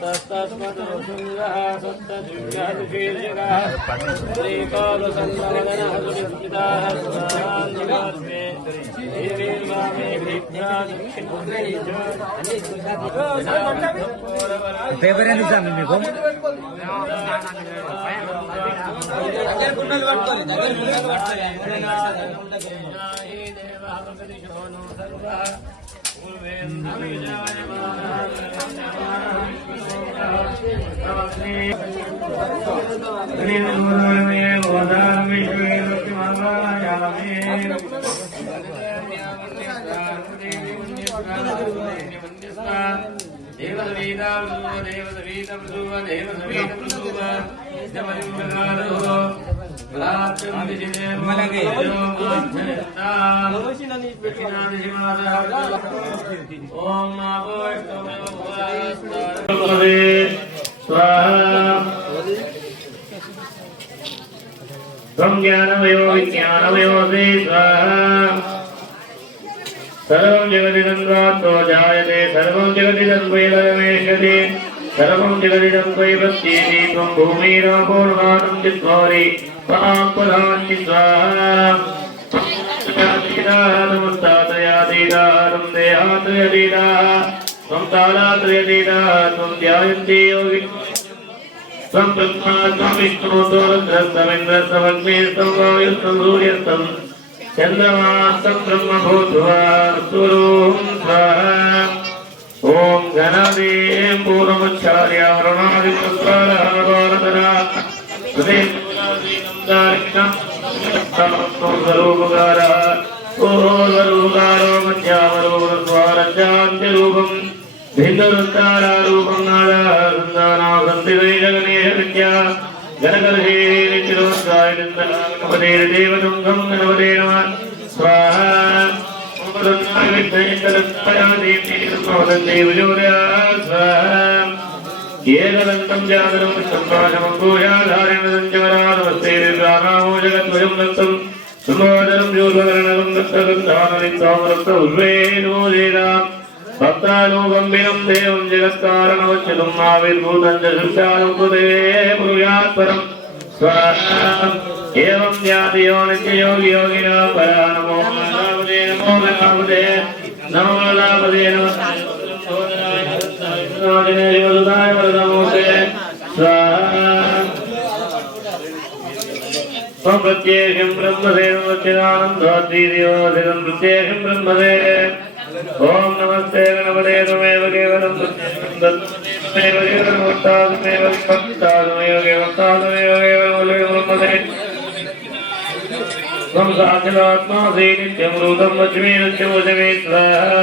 तस्तस्मदोषुङ्गः सप्तदिव्यादिशीर्षकः श्रीपादसन्नवदनः सुविस्मिताः सुधान्निवास्मे देवीर्वामे भीभ्या paper సామి మీకు ज्ञानमयो विज्ञानमयो से सर्वं जगदिदं त्वात्तो जायते सर्वं जगदिदं त्वयैवेष्यते सर्वं जगदिदं त्वयि प्रत्येति त्वं भूमिरापोर्वाणं चित्वारि पापराञ्चि स्वाहा नमस्तातयातीतारं देहात्रयतीताः त्वं तालात्रयतीताः त्वं ध्यायन्ति योगि त्वं ब्रह्मा त्वं विष्णु त्वं रुद्रस्त्वमिन्द्रस्त्वं अग्निस्त्वं वायुस्त्वं सूर्यस्त्वं चन्द्रमास्तं ब्रह्म भूत्वा स्वरूपं स्वाहा ॐ गणादेव पूर्वमुच्चार्य वरुणादिपुत्राः भारतरा स्वरूपकारा पूर्वरूपकारो मध्यावरूपस्वारजान्त्यरूपं भिन्नवृत्तारारूपं नादासन्दानासन्तिवेदगणेशविद्या गणकर्षे नित्यरोत्साय गणपतेर्देवदुङ्गं गणपते नमः स्वाहा येदन्तं जातरं सम्भाषमं भूयाधारेण जगरानमस्ते निर्गानामो जगद्वयं दत्तं सुमोदरं जोर्वरणं दत्तगन्धानलिप्तामरक्त उल्वेनोदेनां भक्तानुगं विनं देवं जगत्कारणवच्युतं आविर्भूतं च सृष्टानं कृते ब्रूयात् परं स्वाहा एवं ज्ञातियो नित्ययोगी योगिना परा नमो नामदे नमो नामदे नमो नामदे नमः योगदाय वरदमोते स्वाहा त्वं प्रत्येकं ब्रह्मदेवं सच्चिदानन्दोद्दीर्योऽधिकं प्रत्येकं ब्रह्मदे ॐ नमस्ते गणपते त्वमेव केवलं तमेव केवलं वक्तात्मेव केवलं ब्रह्मदे त्वं साक्षादात्मासि नित्यमृतं वच्मि नित्यमुचमे स्वाहा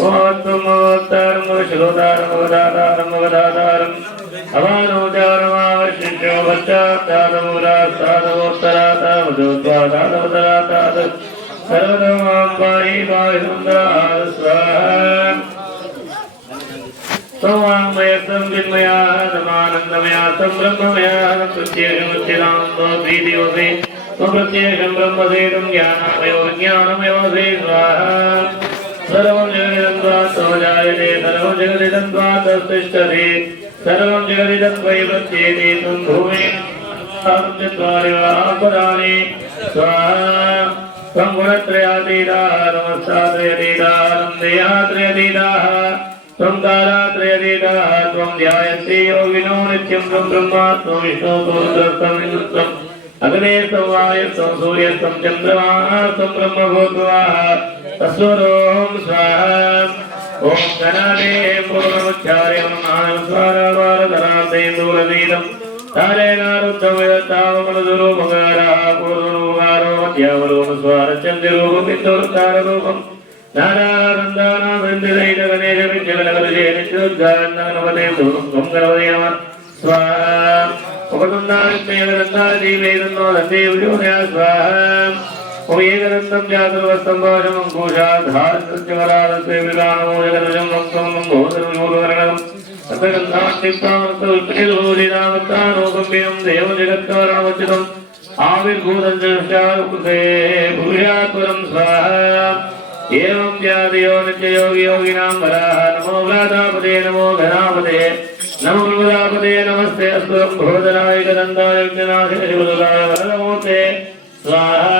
ॐ त्वं अवतारं वशलोदारं अवदातारं अवदातारं अवानोचारमावशिष्यो पश्चात्तादमुरास्तादवोत्तरातामदोत्वादादवतराताद सर्वधर्मां पाहि पाहि सुन्दराः स्वाहा त्वमामयतं विन्मयातमानन्दमयातं ब्रह्ममयातं प्रत्येकमुच्चिदानन्दोद्भीतियोऽसि त्वप्रत्येकं ब्रह्मसेदं ज्ञानामयो विज्ञानमयोऽसि स्वाहा सर्वं जगदिदं त्वात्तो जायते सर्वं जगदिदं त्वात्तिष्ठति सर्वं जगदिदं त्वयि प्रत्येति त्वं भूमेन्द्वारि वापदानि स्वाहा त्वं गुणत्रयातीताः नमस्तात्रयतीताः देहात्रयतीताः त्वं कालात्रयतीताः त्वं ध्यायन्ति योगिनो नित्यं त्वं ब्रह्मा त्वं विष्णु त्वं रुद्रस्त्वं इन्द्रस्त्वम् अग्ने त्वं वायुस्त्वं सूर्यस्त्वं चन्द्रमाः त्वं ब्रह्म भूत्वा तस्वरों स्वाहा ॐ गणादेव पूर्वमुच्चार्य महास्वारवारधरान्तेन्दूरवीरं तारेनारुद्धमयतावमनुरूपकाराः पूर्वरूपकारो मध्यावरूपस्वारचन्द्ररूपमिन्दोरुकाररूपं नानानन्दानामृन्दिरैतगणेशविद्यगणकर्षे नित्योद्गारन्नगणपते त्वं गणपते नमः स्वाहा उपगन्धादिवेदन्नो दन्देवयोनया स्वाहा ओमेकदन्तं जातर्वस्तं भाषमं कोशाधारसत्यवरादस्य विराणमो जगदजं वक्तं भोधर्मोदवर्णं तत्कन्धान्तिप्तामस्तुल्पेदोदिनामत्तानोकम्बिनं देवजगत्कारणमच्युतम् आविर्भूतं च स्यात्कृते पुरुषात्परं स्वाहा एवं ज्ञातयो नित्ययोगी योगिनां वराः नमो व्रातापते नमो घनापते नमो प्रजापते नमस्ते अस्तु भोजनाय गदन्ताय विघ्नाय शिवदुर्गाय वरदमूर्ते स्वाहा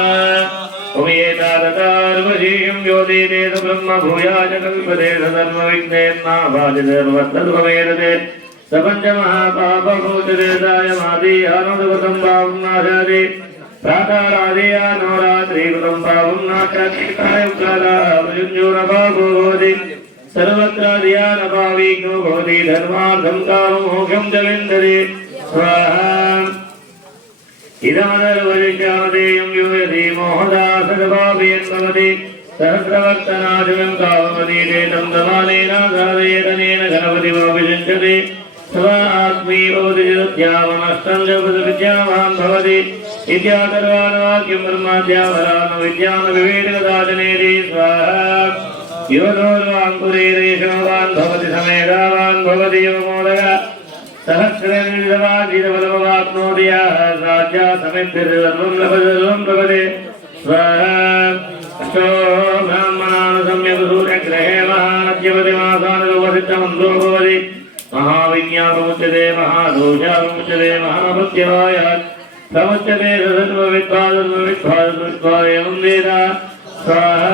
उमेतादतार्वशीं योतिदेश ब्रह्म भूयाय कल्पते सर्वविघ्नेन्नाभाजितर्वत्तर्ववेदते सपञ्चमहापापभूतिरेदाय मादि आनन्दवतं पावं नाशादि प्रातरादि नवरात्रि कृतं पावं नाशादिकाय कालाभुञ्जोरपापो भवति सर्वत्र ध्यानभाविको भवति धर्मार्थं काममोक्षं च विन्दति स्वाहा इदमदर्वजिज्ञानदेयं यूयति मोहदासदभावेन भवति सहस्रवक्तनाशनं काममदीतेनं दमानेन साधयेतनेन गणपतिमभिषिञ्चति स्वात्मी भवति चतुर्थ्यामनष्टं च विद्यावान् भवति इत्यादर्वाणवाक्यं ब्रह्माद्यावरान् विज्ञानविवेकदाचनेति स्वाहा योधोर्वाङ्कुरेशवान् भवति समेधावान् भवति योमोदः सहस्रनिर्वाजितबलमवाप्नोति यः राज्ञा समिद्धिर्सर्वं लभते स्वाहा अष्टो ब्राह्मणान् सम्यक् सूर्यग्रहे महानद्यपतिमासानुपसिद्धमन्त्रो भवति महाविज्ञापमुच्यते महादोषापमुच्यते महाभक्त्यवायात् प्रमुच्यते सर्वविद्वादर्वविद्वादर्विद्वादेवं वेद स्वाहा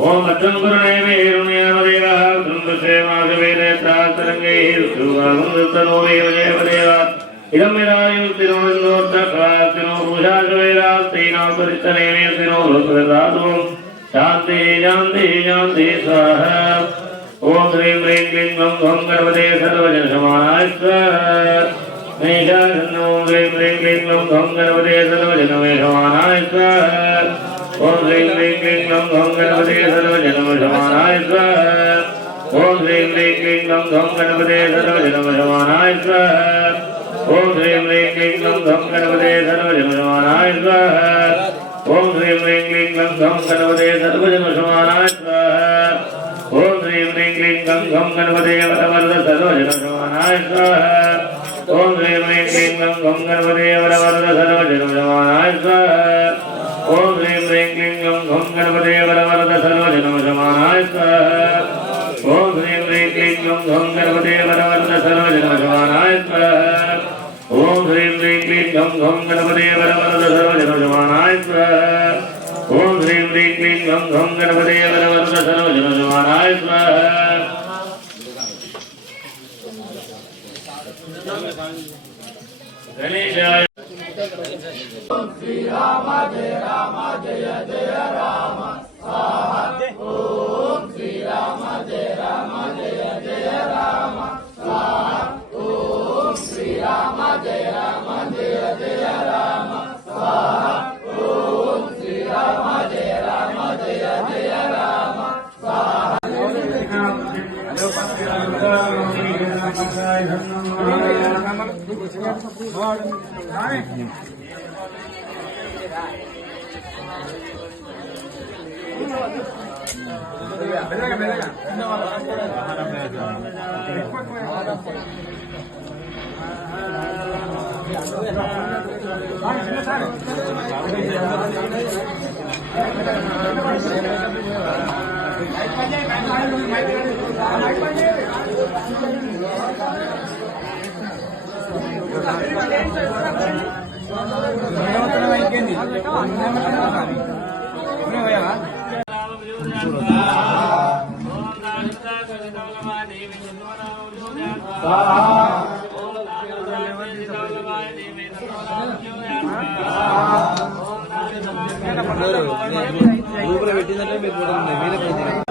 ओम अत्रं गुरुणेमेरुण्यमदेवः ब्रह्मश्रेमासवेदेत्रास्तरङ्गैः सुवागुंदत्तनोरेव जयवदेव इदं विरायुस्तिनोन्दोर्धक्रास्तिनो भूषासवेदास्तीनां परिस्तनेमेस्तिनो लोकदातुं शान्ति शान्ति शान्ति स्वाहा ओम ह्रीं ह्रीं क्लीं ग्लौं घं गणपते सर्वजनसमानाय स्वाहा मेषासन्नो ह्रीं ह्रीं क्लीं ग्लौं घं गणपते सर्वजनमेषमानाय स्वाहा ओम ह्रीं ह्रीं क्लीं ग्लौं घं गणपते सर्वजनमसमानाय स्वाहा ओम ह्रीं ह्रीं क्लीं ग्लौं घं गणपते सर्वजनमसमानाय स्वाहा ओम ह्रीं ह्रीं क्लीं ग्लौं घं गणपते सर्वजनमसमानाय स्वाहा ओम ह्रीं ह्रीं क्लीं ग्लौं घं गणपते सर्वजनमसमानाय स्वाहा ओम ह्रीं ह्रीं क्लीं ग्लौं घं गणपते वरवरद सर्वजनमसमानाय स्वाहा ओम ह्रीं ह्रीं क्लीं ग्लौं घं गणपते वरवरद सर्वजनमसमानाय स्वाहा ओम ह्रीं ह्रीं क्लीं ग्लौं घं गणपते वरवरद सर्वजनमसमानाय स्वाहा ओम ह्रीं ह्रीं क्लीं ग्लौं घं गणपते वरवरद सर्वजनमसमानाय स्वाहा ओम ह्रीं ह्रीं क्लीं ग्लौं घं गणपते वरवरद सर्वजनमसमानाय स्वाहा ओम ह्रीं ह्रीं क्लीं ग्लौं घं गणपते वरवरद सर्वजनमसमानाय स्वाहा गणेशाय श्री राम जय जय राम स्वाहा ओम श्री राम जय जय राम स्वाहा ओम श्री राम जय जय राम स्वाहा ओम श्री राम जय जय राम स्वाहा గ్రూపులో పెట్టిందంటే మీరు